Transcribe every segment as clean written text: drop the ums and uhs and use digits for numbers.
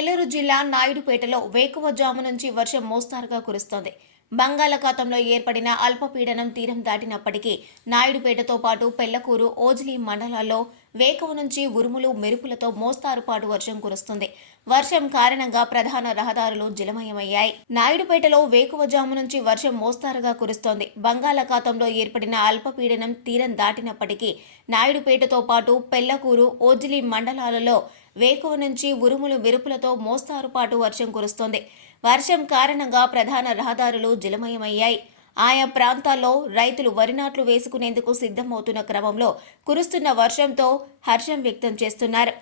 నెల్లూరు జిల్లా నాయుడుపేటలో వేకువజాము నుంచి వర్షం మోస్తారుగా కురుస్తోంది. బంగాళాఖాతంలో ఏర్పడిన అల్పపీడనం తీరం దాటినప్పటికీ నాయుడుపేటతో పాటు పెళ్లకూరు, ఓజిలి మండలాల్లో వేకువ నుంచి ఉరుములు, మెరుపులతో మోస్తారుపాటు వర్షం కురుస్తుంది. వర్షం కారణంగా ప్రధాన రహదారులు జలమయమయ్యాయి. నాయుడుపేటలో వేకువజాము నుంచి వర్షం మోస్తారుగా కురుస్తోంది. బంగాళాఖాతంలో ఏర్పడిన అల్పపీడనం తీరం దాటినప్పటికీ నాయుడుపేటతో పాటు పెళ్లకూరు, ఓజిలి మండలాలలో వేకువ నుంచి ఉరుములు, మెరుపులతో మోస్తారుపాటు వర్షం కురుస్తోంది. వర్షం కారణంగా ప్రధాన రహదారులు జలమయమయ్యాయి. ఆయా ప్రాంతాల్లో రైతులు వరి నాట్లు వేసుకునేందుకు సిద్ధమవుతున్న క్రమంలో కురుస్తున్న వర్షంతో హర్షం వ్యక్తం చేస్తున్నారు.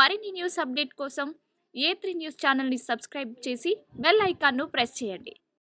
మరిన్ని న్యూస్ అప్డేట్ కోసం A3 న్యూస్ ఛానల్ని సబ్స్క్రైబ్ చేసి బెల్ ఐకాన్ను ప్రెస్ చేయండి.